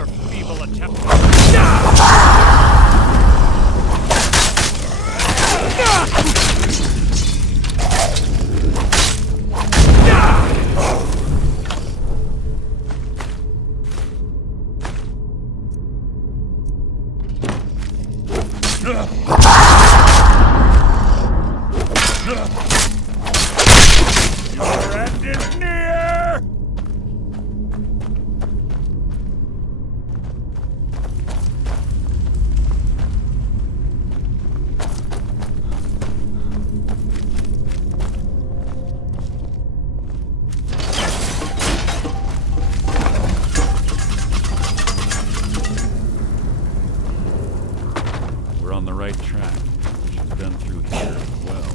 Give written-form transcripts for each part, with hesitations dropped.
your feeble attempt. Your end is near! We're on the right track. Should have been through here as well.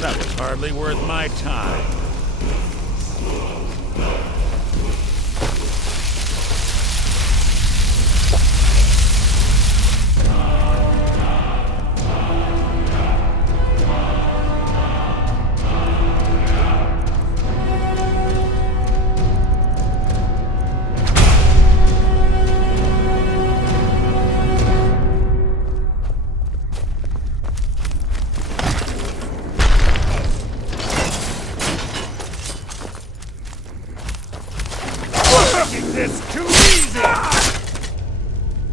That was hardly worth my time. This too easy!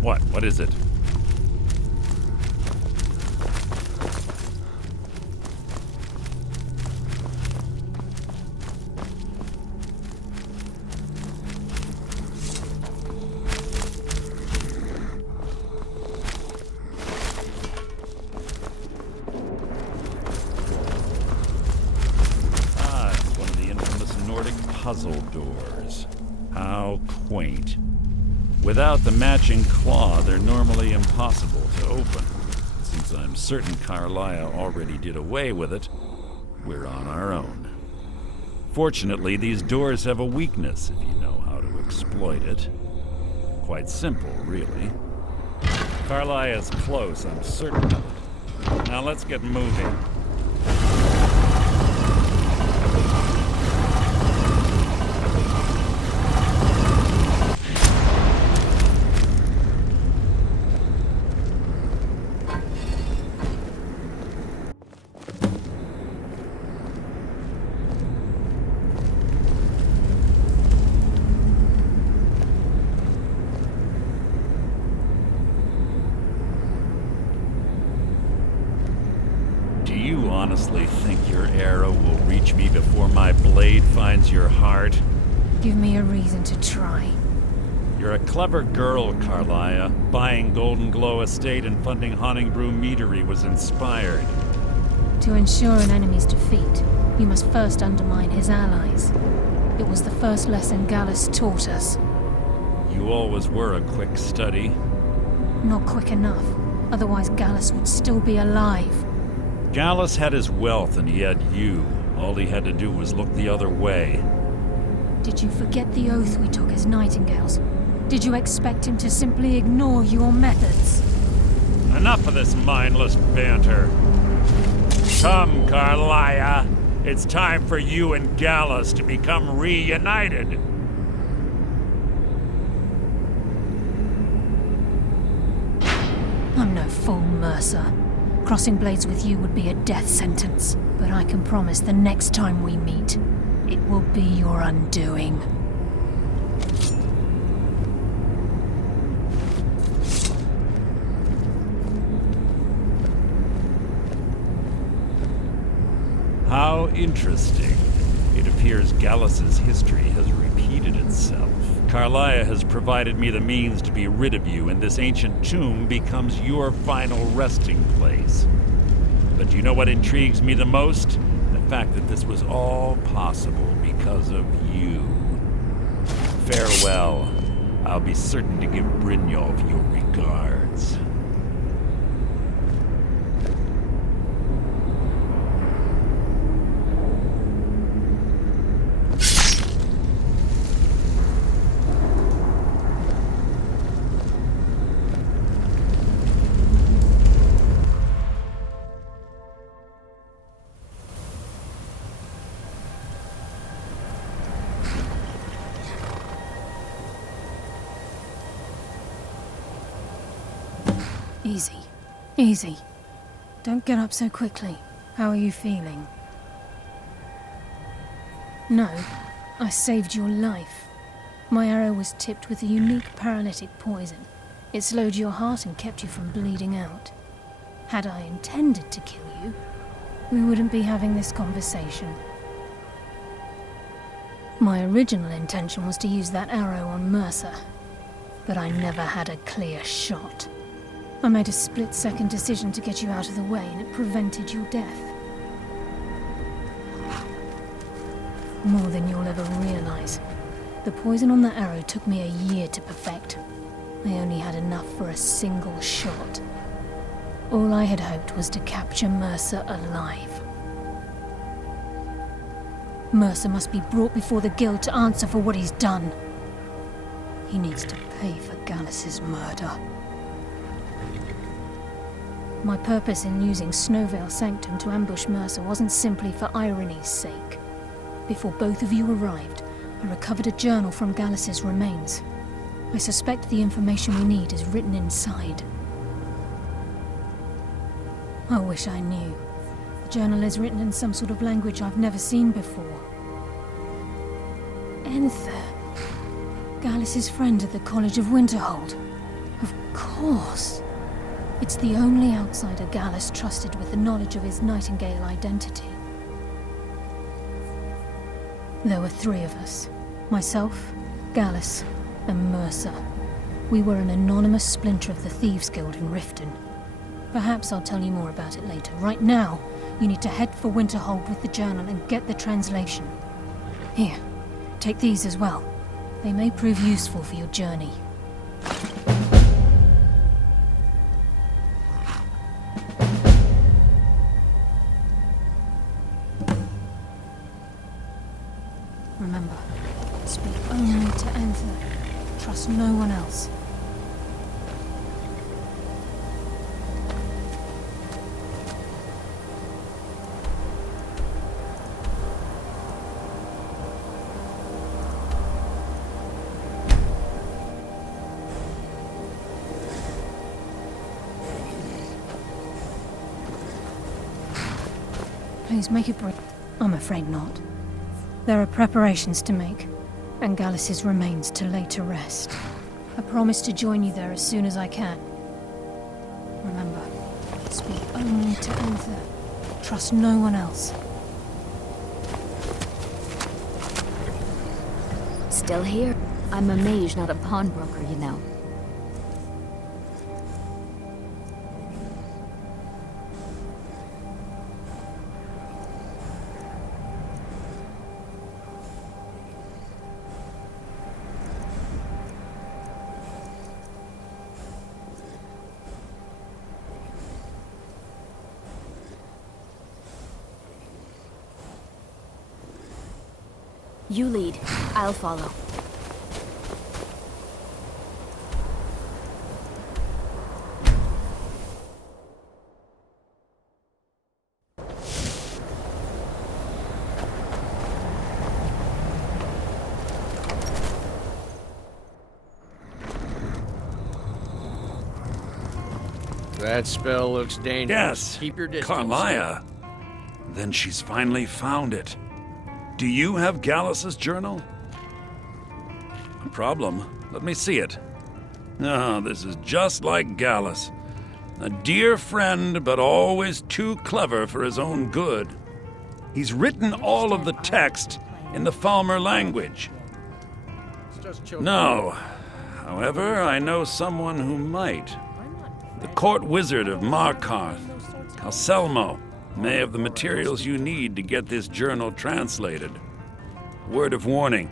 What is it? Ah, it's one of the infamous Nordic puzzle doors. How quaint. Without the matching claw, they're normally impossible to open. Since I'm certain Carlisle already did away with it, we're on our own. Fortunately, these doors have a weakness if you know how to exploit it. Quite simple, really. Carlisle is close, I'm certain of it. Now let's get moving. honestly think your arrow will reach me before my blade finds your heart? Give me a reason to try. You're a clever girl, Carlia. Buying Golden Glow Estate and funding Haunting Brew Meadery was inspired. To ensure an enemy's defeat, you must first undermine his allies. It was the first lesson Gallus taught us. You always were a quick study. Not quick enough. Otherwise Gallus would still be alive. Gallus had his wealth and he had you. All he had to do was look the other way. Did you forget the oath we took as Nightingales? Did you expect him to simply ignore your methods? Enough of this mindless banter. Come, Carlia. It's time for you and Gallus to become reunited. I'm no fool, Mercer. Crossing blades with you would be a death sentence. But I can promise the next time we meet, it will be your undoing. How interesting. It appears Gallus's history has repeated itself. Carlia has provided me the means to be rid of you, and this ancient tomb becomes your final resting place. But you know what intrigues me the most? The fact that this was all possible because of you. Farewell. I'll be certain to give Brynjolf your regards. Easy. Easy. Don't get up so quickly. How are you feeling? No, I saved your life. My arrow was tipped with a unique paralytic poison. It slowed your heart and kept you from bleeding out. Had I intended to kill you, we wouldn't be having this conversation. My original intention was to use that arrow on Mercer, but I never had a clear shot. I made a split-second decision to get you out of the way, and it prevented your death. More than you'll ever realize. The poison on that arrow took me a year to perfect. I only had enough for a single shot. All I had hoped was to capture Mercer alive. Mercer must be brought before the Guild to answer for what he's done. He needs to pay for Gallus's murder. My purpose in using Snowvale Sanctum to ambush Mercer wasn't simply for irony's sake. Before both of you arrived, I recovered a journal from Gallus's remains. I suspect the information we need is written inside. I wish I knew. The journal is written in some sort of language I've never seen before. Enther. Gallus's friend at the College of Winterhold. Of course. It's the only outsider Gallus trusted with the knowledge of his Nightingale identity. There were three of us. Myself, Gallus, and Mercer. We were an anonymous splinter of the Thieves' Guild in Riften. Perhaps I'll tell you more about it later. Right now, you need to head for Winterhold with the journal and get the translation. Here, take these as well. They may prove useful for your journey. Remember, speak only to Enther. Trust no one else. Please make it brief. I'm afraid not. There are preparations to make, and Gallus's remains to lay to rest. I promise to join you there as soon as I can. Remember, speak only to Enther. Trust no one else. Still here? I'm a mage, not a pawnbroker, you know. You lead. I'll follow. That spell looks dangerous. Yes, Keep your distance. Carlia. Then she's finally found it. Do you have Gallus's journal? A problem? Let me see it. Ah, this is just like Gallus. A dear friend, but always too clever for his own good. He's written all of the text in the Falmer language. No. However, I know someone who might. The court wizard of Markarth, Calselmo, may have the materials you need to get this journal translated. Word of warning,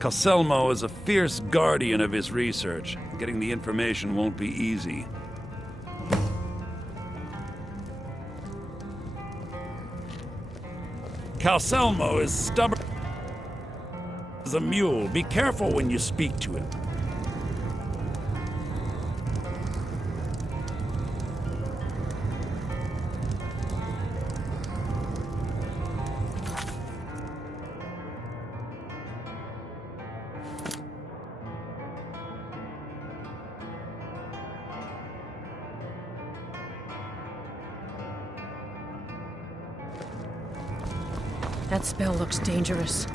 Calselmo is a fierce guardian of his research. Getting the information won't be easy. Calselmo is stubborn as a mule. Be careful when you speak to him. That spell looks dangerous.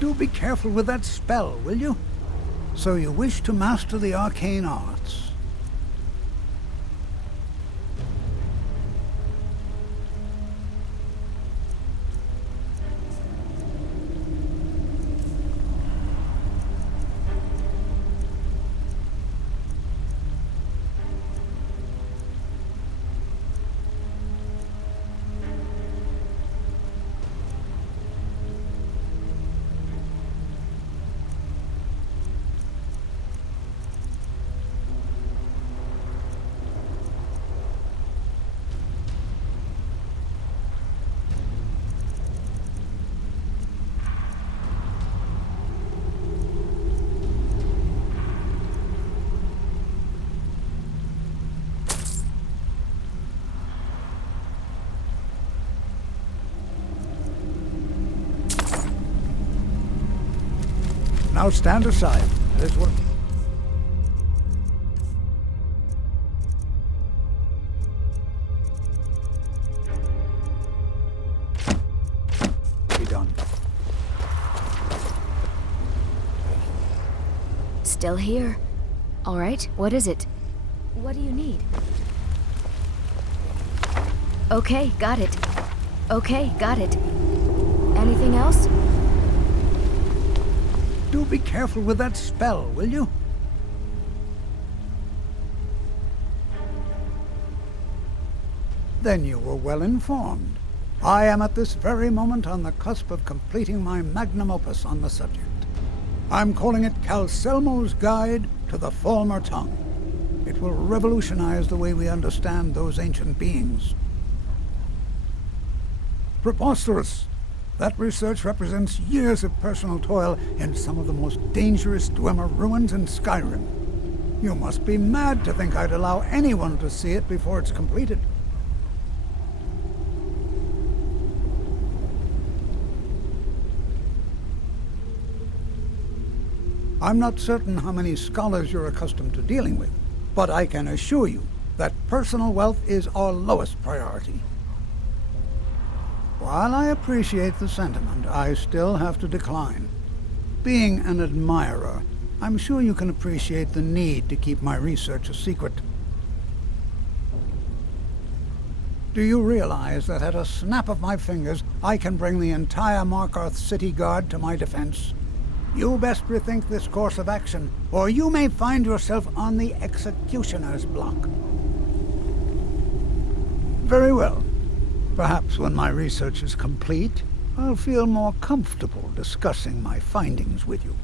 Do be careful with that spell, will you? So you wish to master the arcane arts. Now stand aside. There's what... Be done. Still here. All right, what is it? What do you need? Okay, got it. Okay, got it. Anything else? Do be careful with that spell, will you? Then you were well informed. I am at this very moment on the cusp of completing my magnum opus on the subject. I'm calling it Calcelmo's Guide to the Falmer Tongue. It will revolutionize the way we understand those ancient beings. Preposterous! That research represents years of personal toil in some of the most dangerous Dwemer ruins in Skyrim. You must be mad to think I'd allow anyone to see it before it's completed. I'm not certain how many scholars you're accustomed to dealing with, but I can assure you that personal wealth is our lowest priority. While I appreciate the sentiment, I still have to decline. Being an admirer, I'm sure you can appreciate the need to keep my research a secret. Do you realize that at a snap of my fingers, I can bring the entire Markarth City Guard to my defense? You best rethink this course of action, or you may find yourself on the executioner's block. Very well. Perhaps when my research is complete, I'll feel more comfortable discussing my findings with you.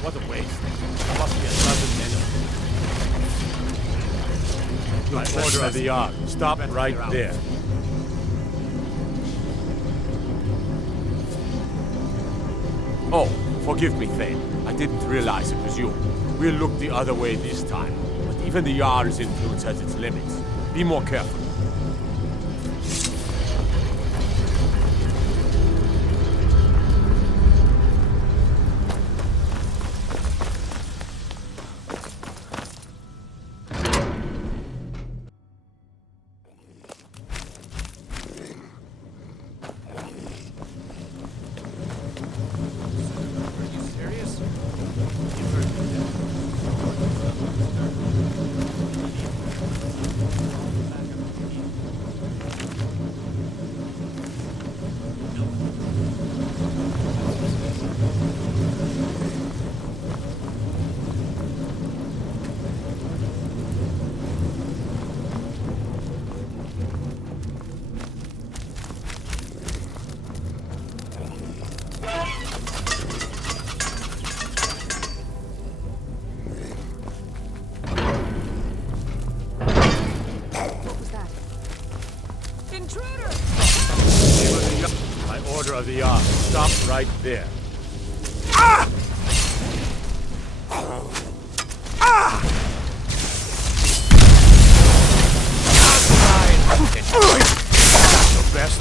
What a waste. There must be a dozen men. My order of the art. Stop right there. Oh, forgive me, Thane. I didn't realize it was you. We'll look the other way this time. But even the Jarl's influence has its limits. Be more careful. My order of the art. Stop right there. The best.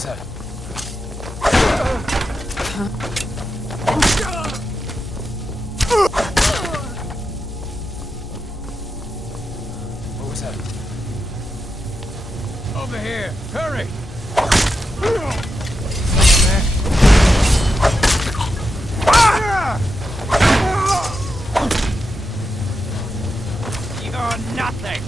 was that? What was that? Over here! Hurry! You're nothing!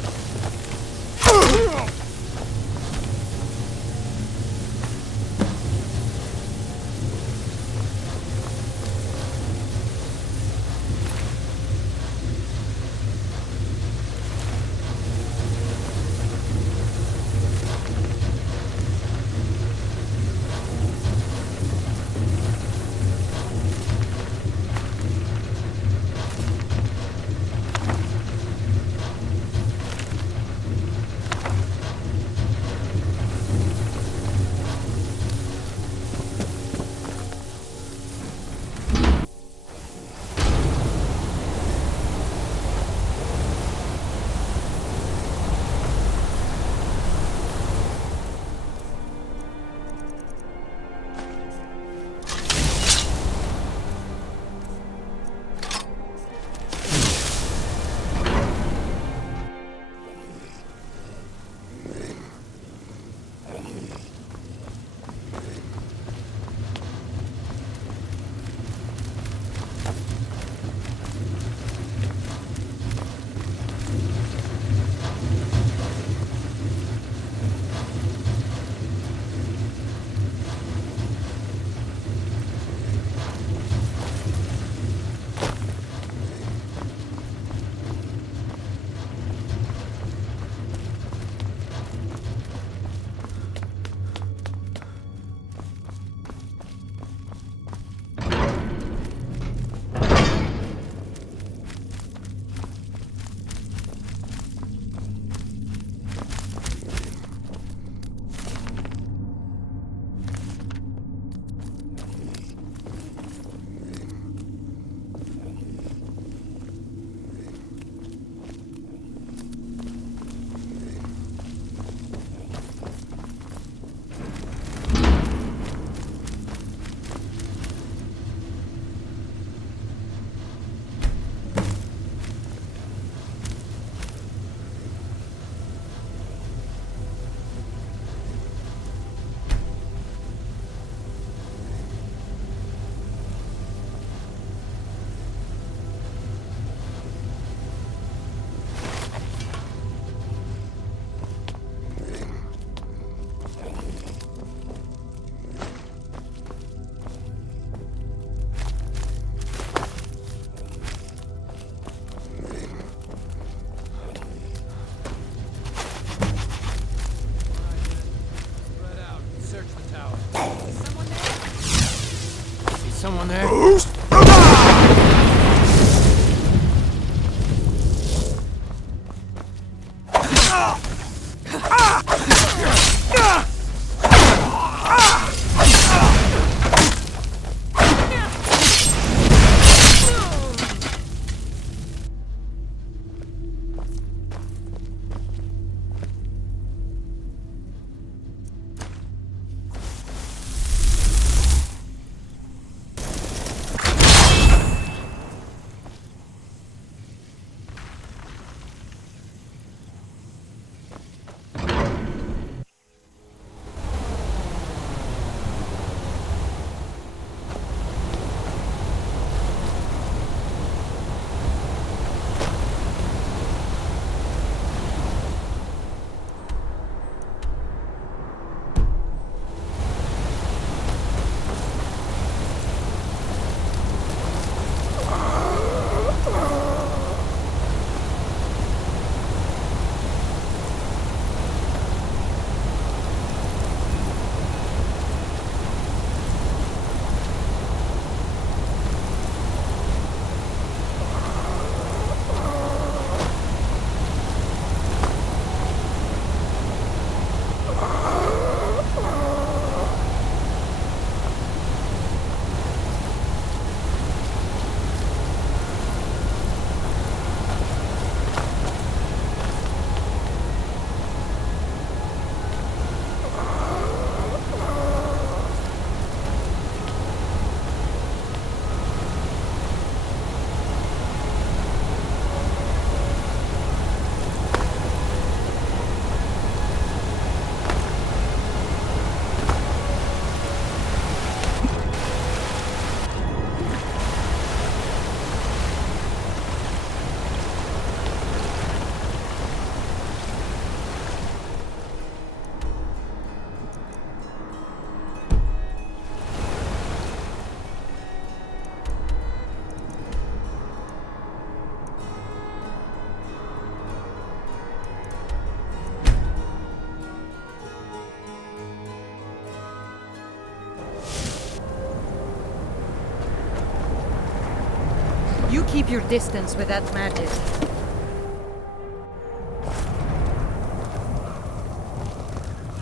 You keep your distance with that magic.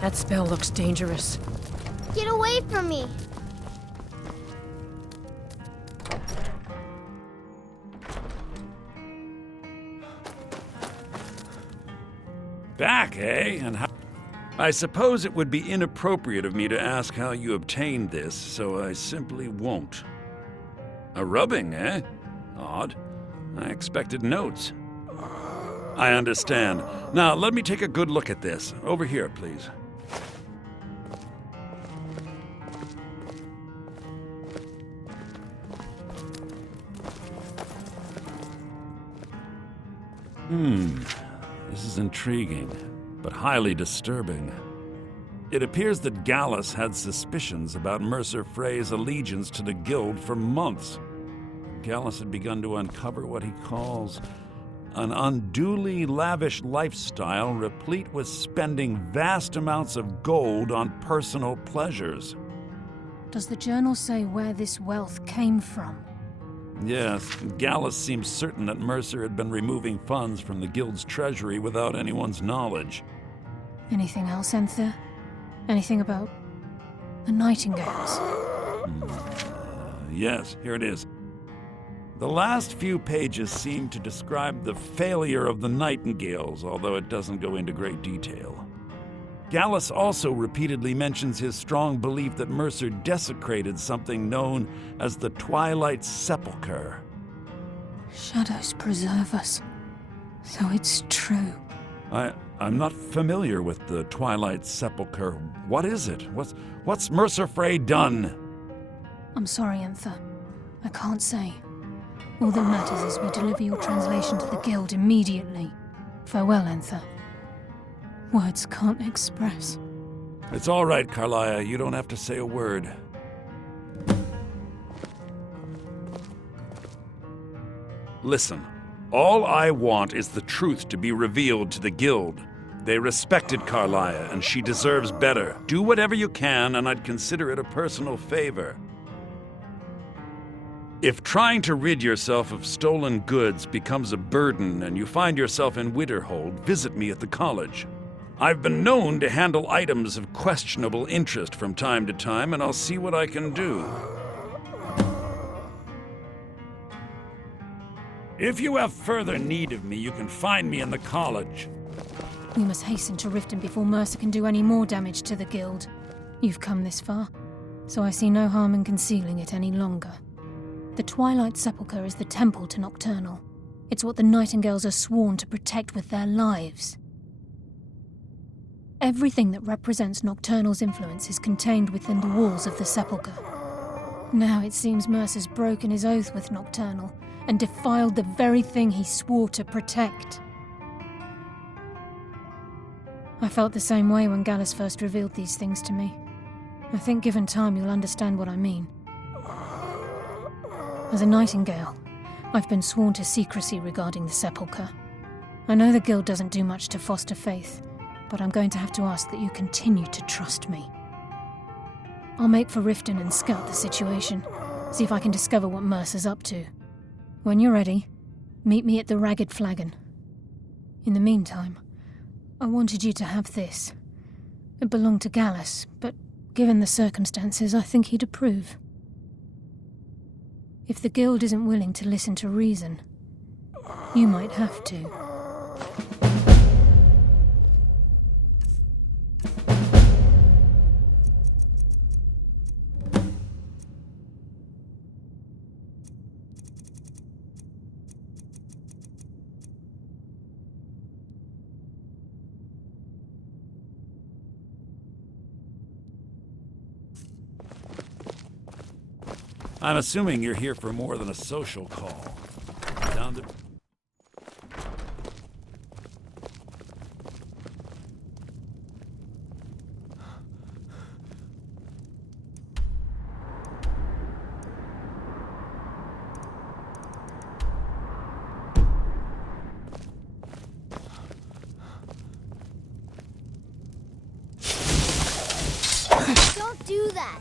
That spell looks dangerous. Get away from me! Back, eh? And how? I suppose it would be inappropriate of me to ask how you obtained this, so I simply won't. A rubbing, eh? Odd. I expected notes. I understand. Now, let me take a good look at this. Over here, please. This is intriguing, but highly disturbing. It appears that Gallus had suspicions about Mercer Frey's allegiance to the Guild for months. Gallus had begun to uncover what he calls an unduly lavish lifestyle replete with spending vast amounts of gold on personal pleasures. Does the journal say where this wealth came from? Yes, Gallus seems certain that Mercer had been removing funds from the Guild's treasury without anyone's knowledge. Anything else, Enther? Anything about the Nightingales? Yes, here it is. The last few pages seem to describe the failure of the Nightingales, although it doesn't go into great detail. Gallus also repeatedly mentions his strong belief that Mercer desecrated something known as the Twilight Sepulchre. Shadows preserve us. So it's true. I'm not familiar with the Twilight Sepulchre. What is it? What's Mercer Frey done? I'm sorry, Enther. I can't say. All that matters is we deliver your translation to the Guild immediately. Farewell, Enther. Words can't express. It's all right, Carlia. You don't have to say a word. Listen, all I want is the truth to be revealed to the Guild. They respected Carlia, and she deserves better. Do whatever you can, and I'd consider it a personal favor. If trying to rid yourself of stolen goods becomes a burden and you find yourself in Winterhold, visit me at the college. I've been known to handle items of questionable interest from time to time, and I'll see what I can do. If you have further need of me, you can find me in the college. We must hasten to Riften before Mercer can do any more damage to the Guild. You've come this far, so I see no harm in concealing it any longer. The Twilight Sepulchre is the temple to Nocturnal. It's what the Nightingales are sworn to protect with their lives. Everything that represents Nocturnal's influence is contained within the walls of the Sepulchre. Now it seems Mercer's broken his oath with Nocturnal and defiled the very thing he swore to protect. I felt the same way when Gallus first revealed these things to me. I think given time you'll understand what I mean. As a Nightingale, I've been sworn to secrecy regarding the Sepulchre. I know the Guild doesn't do much to foster faith, but I'm going to have to ask that you continue to trust me. I'll make for Riften and scout the situation, see if I can discover what Mercer's up to. When you're ready, meet me at the Ragged Flagon. In the meantime, I wanted you to have this. It belonged to Gallus, but given the circumstances, I think he'd approve. If the Guild isn't willing to listen to reason, you might have to. I'm assuming you're here for more than a social call. Down to... Don't do that!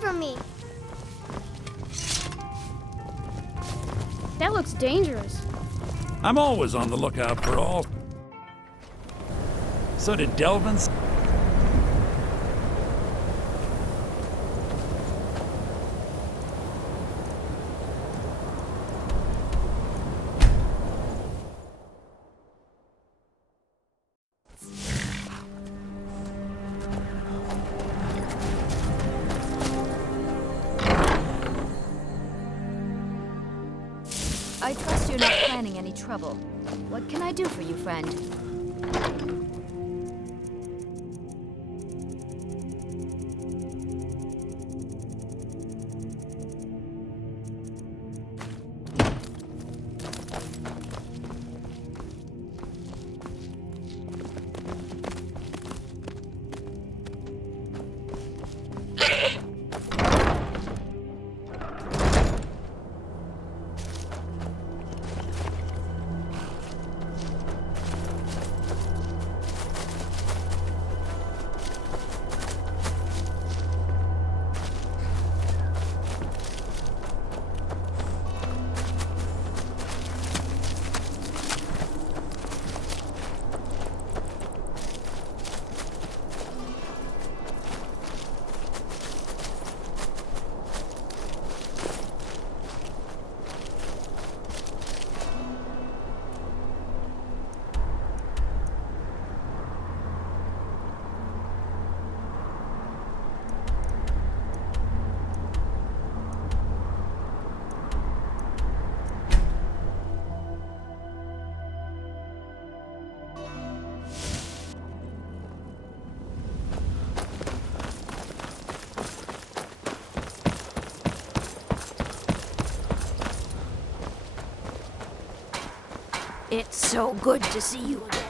from me. That looks dangerous. I'm always on the lookout for all. So did Delvin's. I trust you're not planning any trouble. What can I do for you, friend? It's so good to see you again.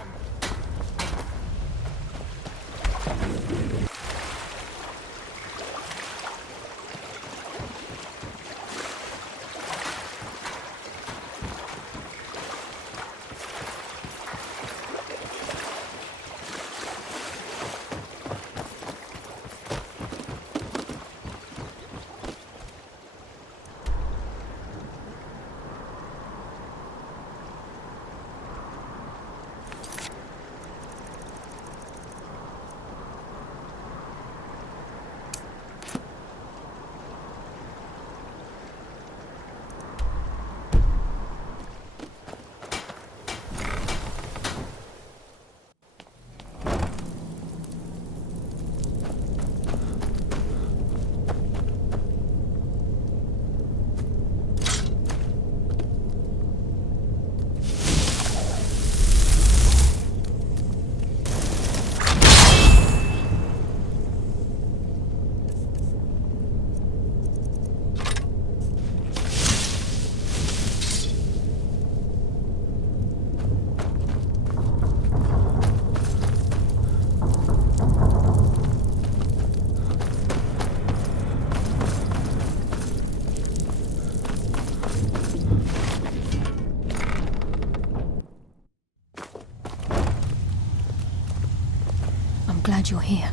I'm glad you're here.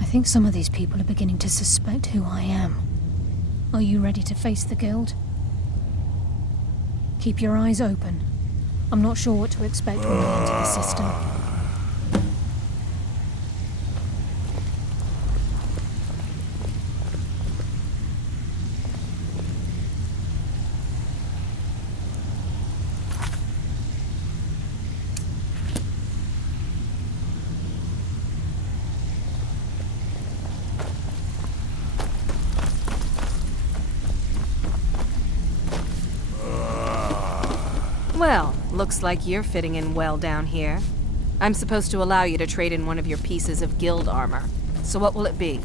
I think some of these people are beginning to suspect who I am. Are you ready to face the Guild? Keep your eyes open. I'm not sure what to expect when we enter the system. Well, looks like you're fitting in well down here. I'm supposed to allow you to trade in one of your pieces of guild armor. So what will it be?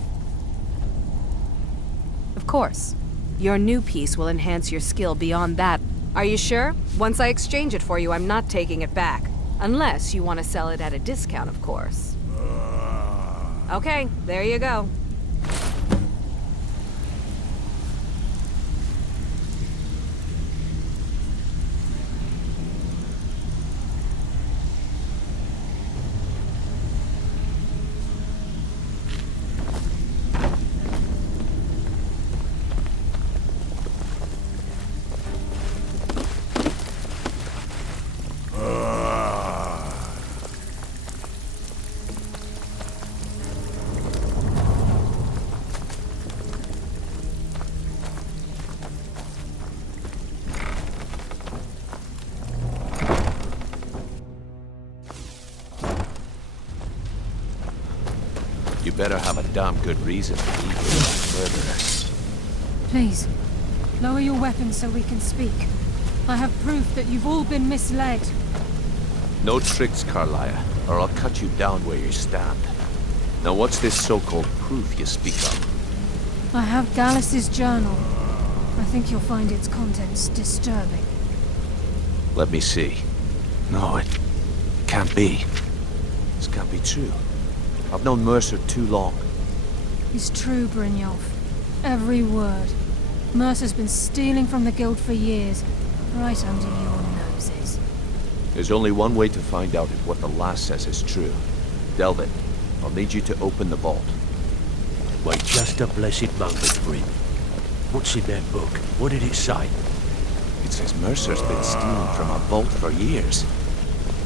Of course. Your new piece will enhance your skill beyond that. Are you sure? Once I exchange it for you, I'm not taking it back. Unless you want to sell it at a discount, of course. Okay, there you go. You better have a damn good reason to leave with that murderer. Please, lower your weapons so we can speak. I have proof that you've all been misled. No tricks, Carlia, or I'll cut you down where you stand. Now what's this so-called proof you speak of? I have Gallus's journal. I think you'll find its contents disturbing. Let me see. No, it can't be. This can't be true. I've known Mercer too long. It's true, Brynjolf. Every word. Mercer's been stealing from the Guild for years, right under your noses. There's only one way to find out if what the lass says is true. Delvin, I'll need you to open the vault. Wait just a blessed moment, Bryn. What's in that book? What did it say? It says Mercer's been stealing from a vault for years.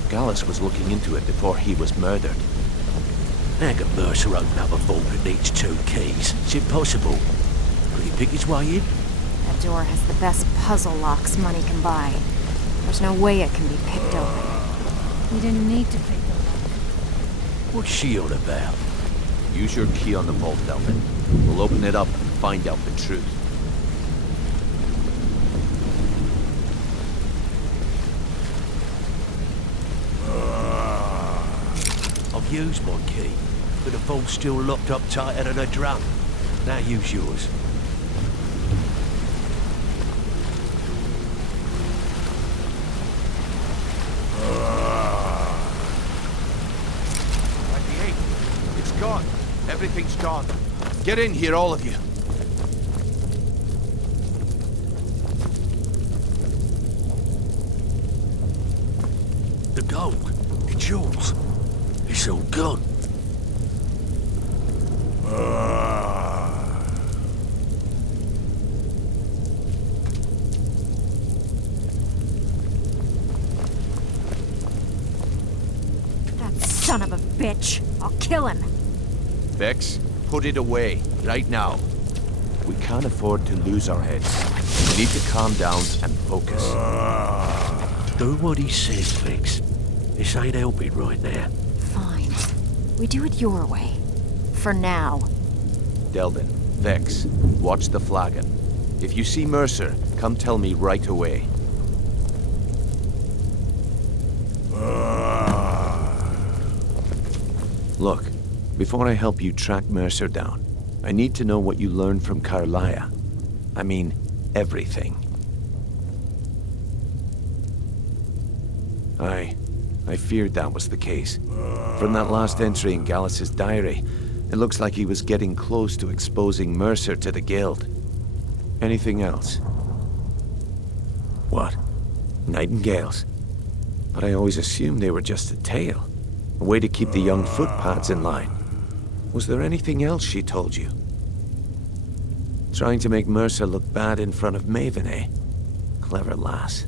Gallus was looking into it before he was murdered. How can Mercer open up a vault that needs 2 keys? It's impossible. Could he pick his way in? That door has the best puzzle locks money can buy. There's no way it can be picked open. We didn't need to pick the lock. What's she on about? Use your key on the vault, Delvin. We'll open it up and find out the truth. I've used my key, but the vault's still locked up tighter than a drum. Now use yours. It's gone. Everything's gone. Get in here, all of you. The gold, the jewels, it's all gone. That son of a bitch. I'll kill him. Vex, put it away, right now. We can't afford to lose our heads. We need to calm down and focus. Do what he says, Vex. This ain't helping right now. Fine. We do it your way. For now. Delvin, Vex, watch the flagon. If you see Mercer, come tell me right away. Look, before I help you track Mercer down, I need to know what you learned from Carlia. I mean, everything. I feared that was the case. From that last entry in Gallus's diary, it looks like he was getting close to exposing Mercer to the Guild. Anything else? What? Nightingales? But I always assumed they were just a tale. A way to keep the young footpads in line. Was there anything else she told you? Trying to make Mercer look bad in front of Maven, eh? Clever lass.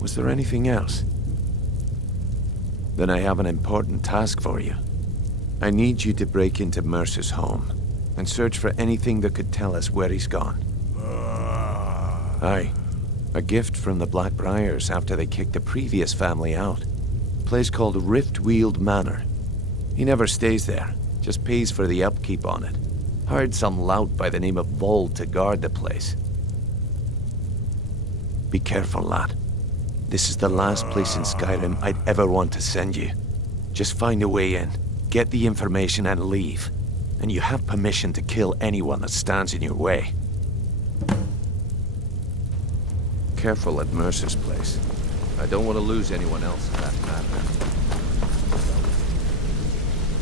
Was there anything else? Then I have an important task for you. I need you to break into Mercer's home and search for anything that could tell us where he's gone. Aye. A gift from the Blackbriars after they kicked the previous family out. A place called Riftweald Manor. He never stays there, just pays for the upkeep on it. Hired some lout by the name of Vold to guard the place. Be careful, lad. This is the last place in Skyrim I'd ever want to send you. Just find a way in, get the information and leave. And you have permission to kill anyone that stands in your way. Careful at Mercer's place. I don't want to lose anyone else in that matter.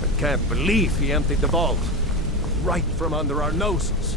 I can't believe he emptied the vault. Right from under our noses.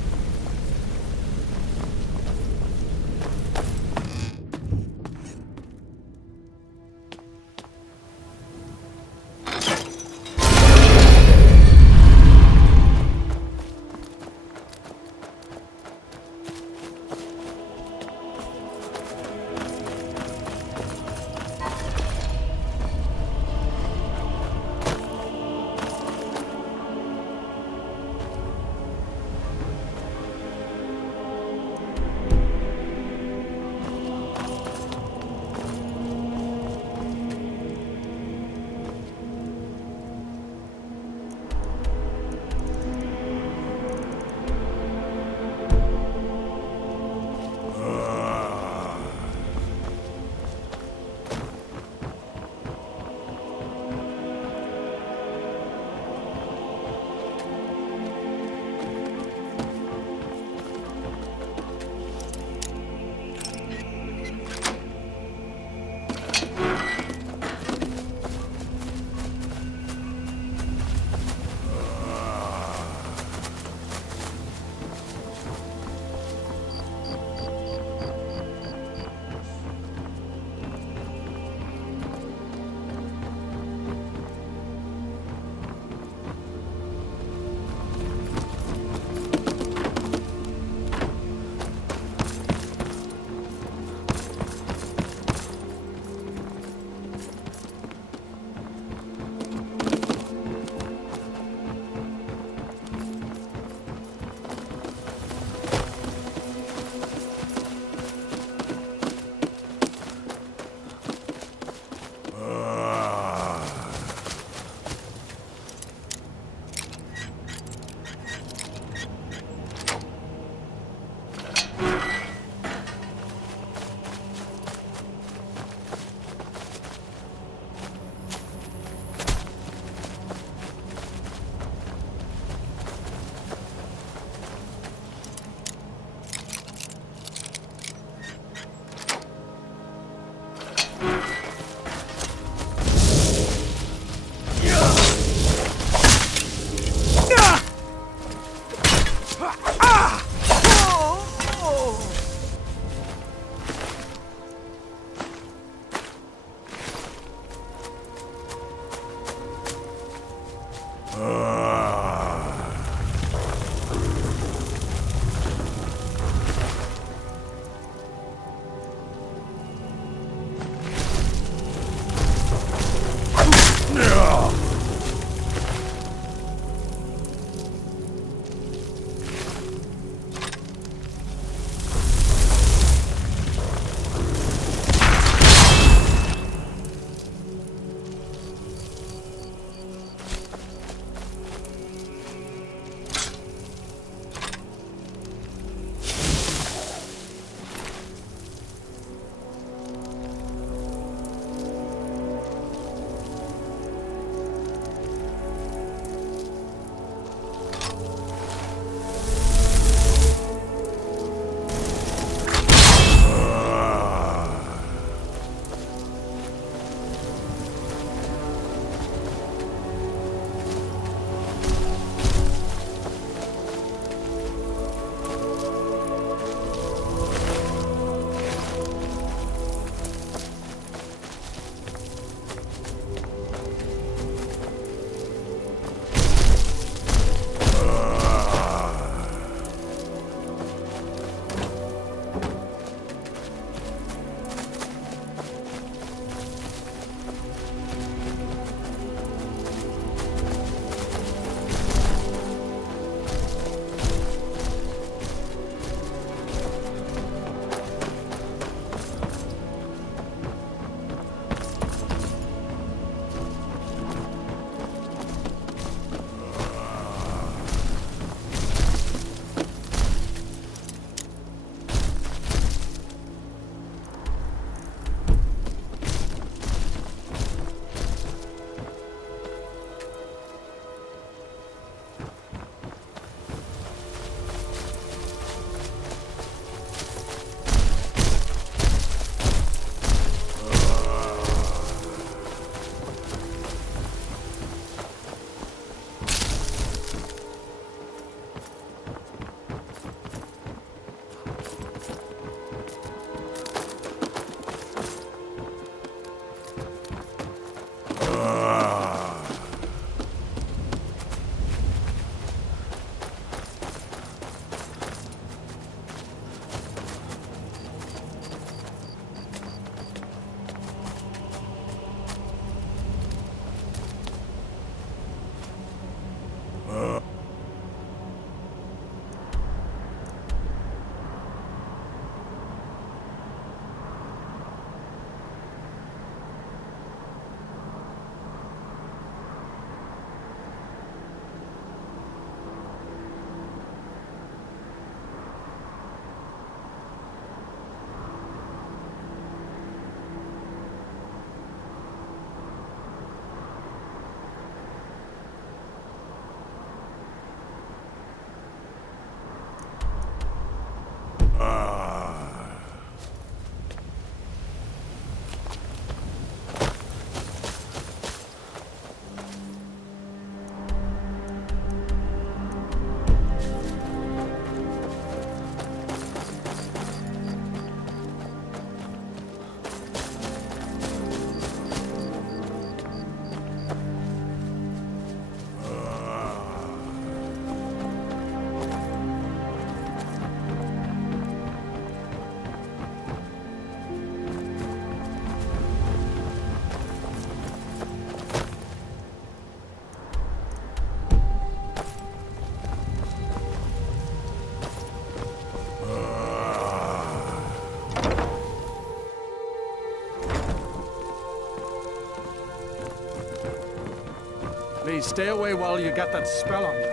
Please stay away while you got that spell on you.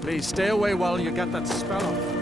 Please stay away while you got that spell on you.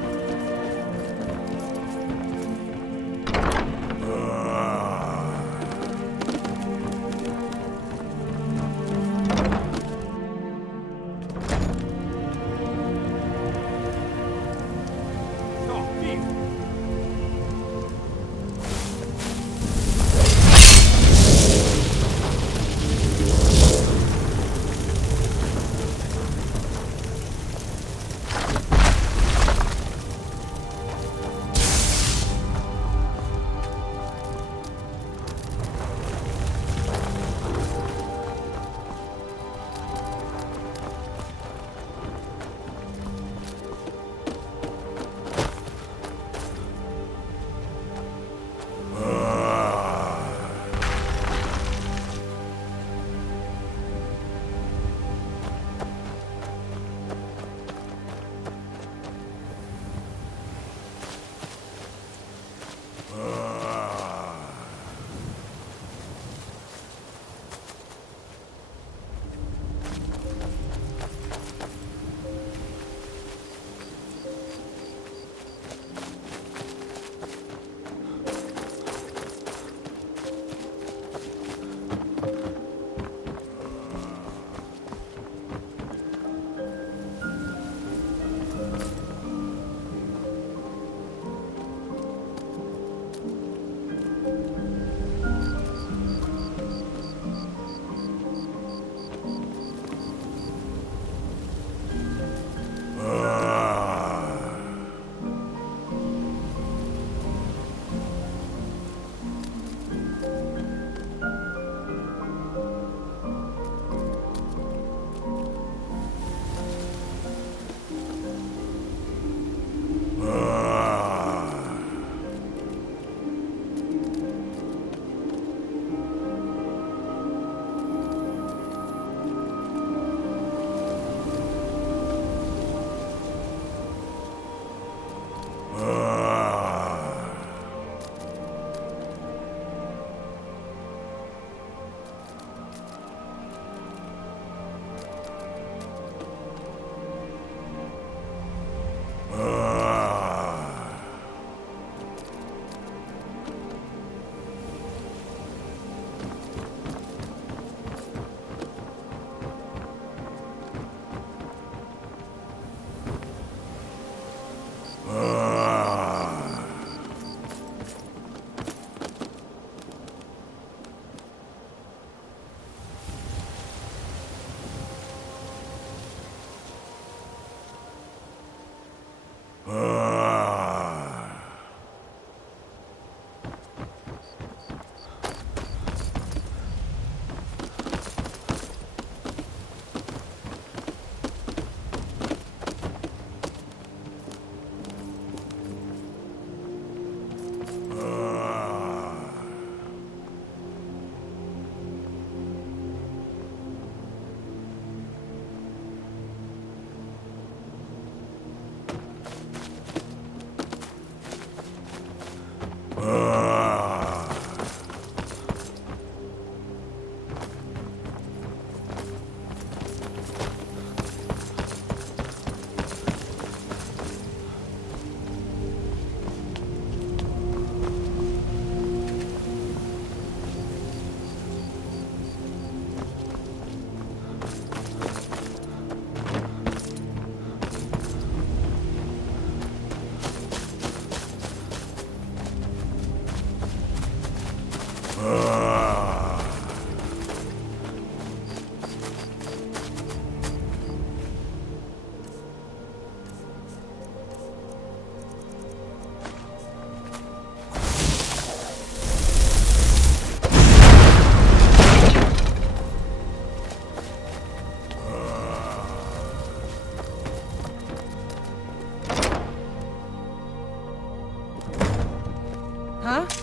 Huh?